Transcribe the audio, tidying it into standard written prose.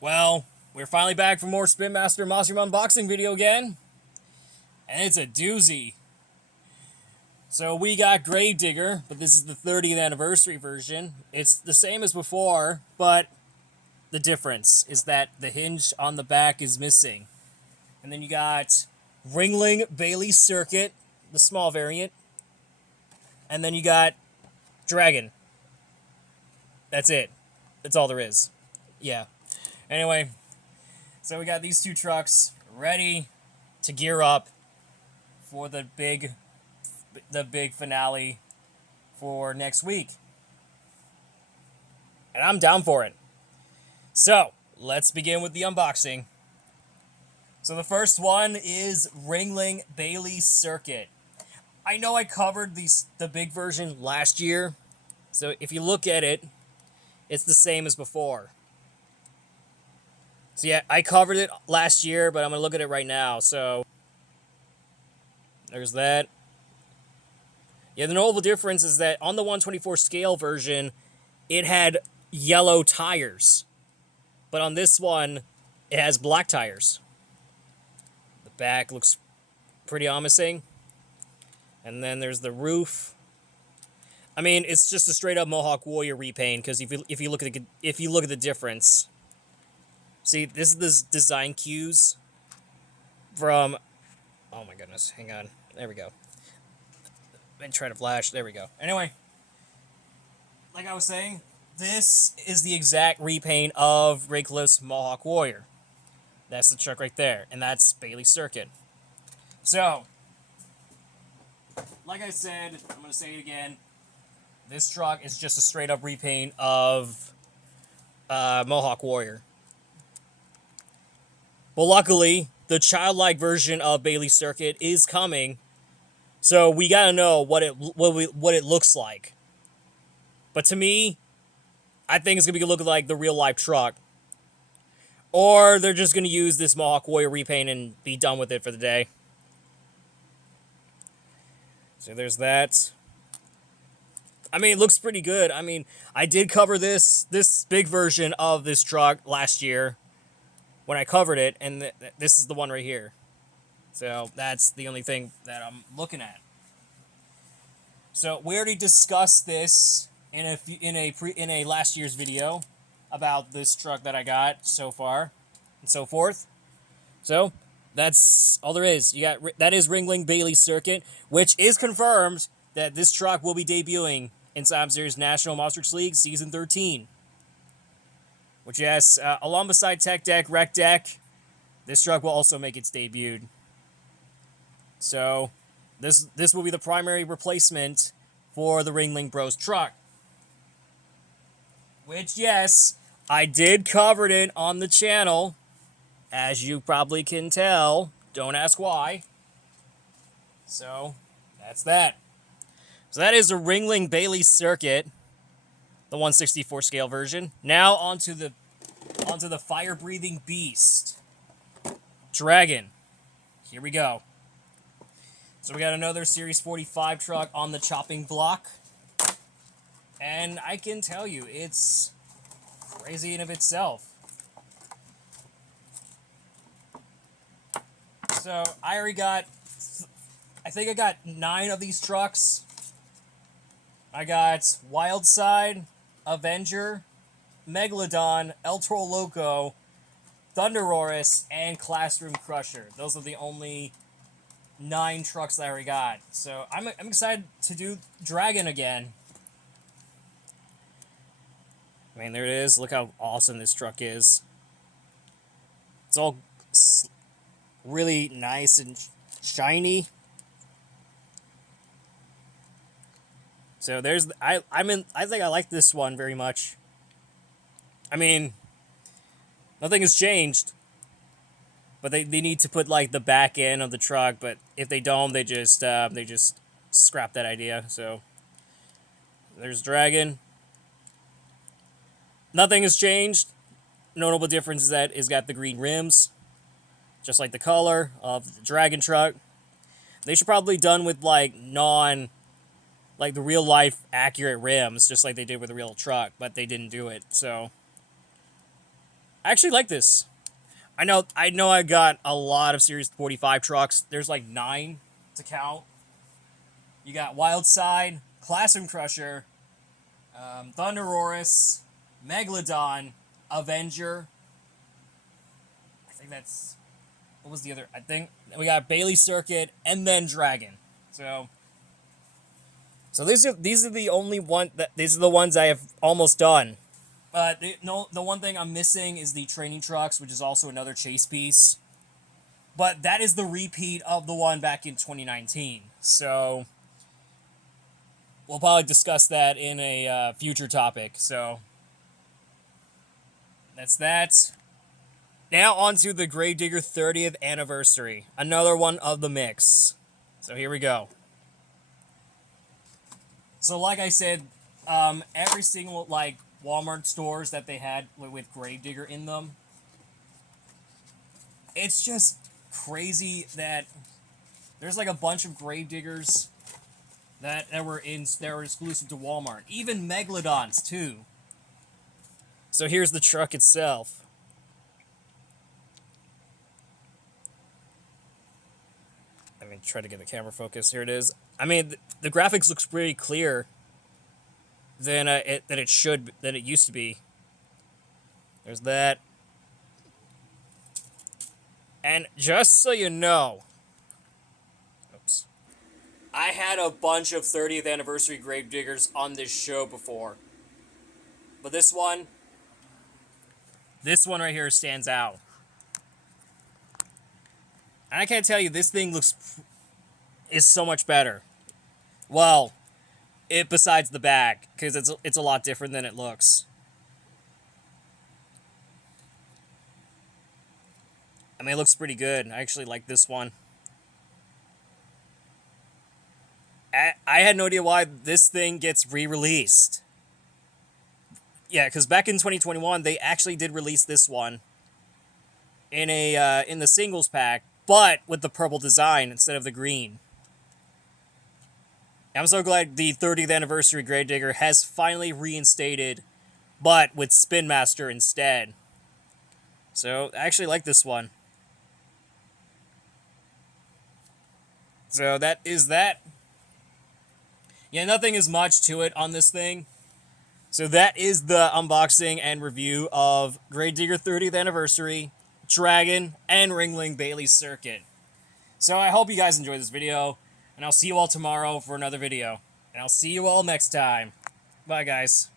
Well, we're finally back for more Spin Master Monster unboxing video again. And it's a doozy. So we got Gravedigger, but this is the 30th anniversary version. It's the same as before, but the difference is that the hinge on the back is missing. And then you got Ringling Bailey Circuit, the small variant. And then you got Dragon. That's it. That's all there is. Yeah. Anyway, so we got these two trucks ready to gear up for the big finale for next week. And I'm down for it. So, let's begin with the unboxing. So the first one is Ringling Bailey Circuit. I know I covered the big version last year, so if you look at it, it's the same as before. So yeah, I covered it last year, but I'm going to look at it right now. So, there's that. Yeah, the notable difference is that on the 124 scale version, it had yellow tires. But on this one, it has black tires. The back looks pretty promising. And then there's the roof. I mean, it's just a straight up Mohawk Warrior repaint because if you look at the difference, see, this is the design cues from. Oh my goodness! Hang on. There we go. Been trying to flash. There we go. Anyway, like I was saying, this is the exact repaint of Ridiculous Mohawk Warrior. That's the truck right there, and that's Bailey Circuit. So, like I said, I'm going to say it again. This truck is just a straight up repaint of Mohawk Warrior. But luckily, the childlike version of Bailey Circuit is coming, so we gotta know what it looks like. But to me, I think it's gonna be looking like the real life truck, or they're just gonna use this Mohawk Warrior repaint and be done with it for the day. So there's that. I mean, it looks pretty good. I mean, I did cover this big version of this truck last year when I covered it, and this is the one right here. So that's the only thing that I'm looking at. So we already discussed this in a last year's video about this truck that I got so far and so forth. So that's all there is. That is Ringling Bailey Circuit, which is confirmed that this truck will be debuting in Sam Series National Monster Trucks League Season 13. Which, yes, along beside Tech Deck, Rec Deck, this truck will also make its debut. So, this will be the primary replacement for the Ringling Bros truck. Which, yes, I did cover it on the channel, as you probably can tell. Don't ask why. So, that's that. So that is the Ringling Bailey Circuit, the 164 scale version. Now onto the fire-breathing beast, Dragon. Here we go. So we got another Series 45 truck on the chopping block, and I can tell you, it's crazy in of itself. So I think I got 9 of these trucks. I got Wildside, Avenger, Megalodon, El Toro Loco, Thunderoris, and Classroom Crusher. Those are the only 9 trucks that I already got. So I'm excited to do Dragon again. I mean, there it is. Look how awesome this truck is. It's all really nice and shiny. So there's I think I like this one very much. I mean, nothing has changed. But they need to put like the back end of the truck, but if they don't, they just scrap that idea. So there's Dragon. Nothing has changed. Notable difference is that it's got the green rims, just like the color of the Dragon truck. They should probably done with like the real life accurate rims, just like they did with the real truck, but they didn't do it. So I actually like this. I know I got a lot of Series 45 trucks. There's like 9 to count. You got Wildside, Classroom Crusher, Thunderorus, Megalodon, Avenger. I think that's... What was the other? I think we got Bailey Circuit and then Dragon. So these are the only these are the ones I have almost done. The one thing I'm missing is the training trucks, which is also another chase piece. But that is the repeat of the one back in 2019. So we'll probably discuss that in a future topic. So that's that. Now on to the Gravedigger 30th anniversary. Another one of the mix. So here we go. So like I said, every single like Walmart stores that they had with Gravedigger in them, it's just crazy that there's like a bunch of Gravediggers that were exclusive to Walmart. Even Megalodons too. So here's the truck itself. Let me try to get the camera focus. Here it is. I mean, the graphics looks pretty clear than it used to be. There's that. And just so you know, oops, I had a bunch of 30th anniversary Gravediggers on this show before, but this one right here stands out. And I can't tell you, this thing is so much better. Well, besides the back, because it's a lot different than it looks. I mean, it looks pretty good. I actually like this one. I had no idea why this thing gets re-released. Yeah, because back in 2021, they actually did release this one in the singles pack, but with the purple design instead of the green. I'm so glad the 30th anniversary Gravedigger has finally reinstated, but with Spin Master instead. So, I actually like this one. So, that is that. Yeah, nothing is much to it on this thing. So, that is the unboxing and review of Gravedigger 30th anniversary, Dragon, and Ringling Bailey Circuit. So, I hope you guys enjoyed this video. And I'll see you all tomorrow for another video. And I'll see you all next time. Bye, guys.